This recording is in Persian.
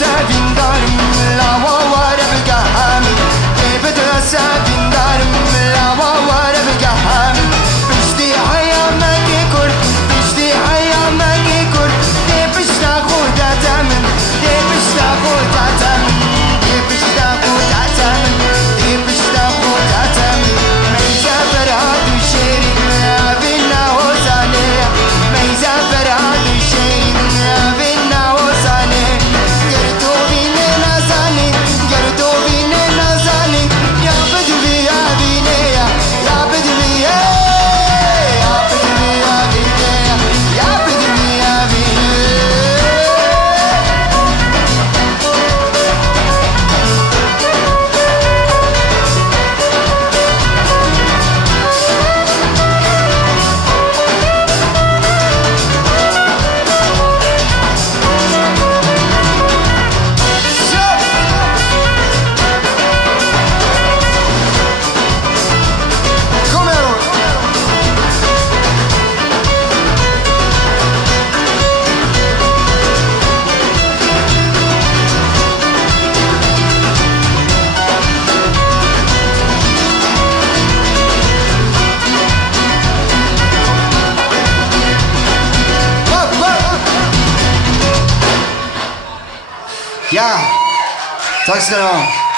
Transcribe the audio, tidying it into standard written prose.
sevindارم لا واره بگم دیبت sevindارم لا واره بگم پشتی حیامکی کرد پشتی حیامکی کرد دی پشتا خودتم دی پشتا خودتم دی پشتا خودتم دی پشتا خودتم میزه براد و شیرین بینا حسانه میزه براد و شیرین بینا حسانه گردو بینه نزانی گردو بینه نزانی یا بدوی یا بینه یا بدوی یا بدوی یا بینه یا بدوی یا بینه Ja, tack ska du ha.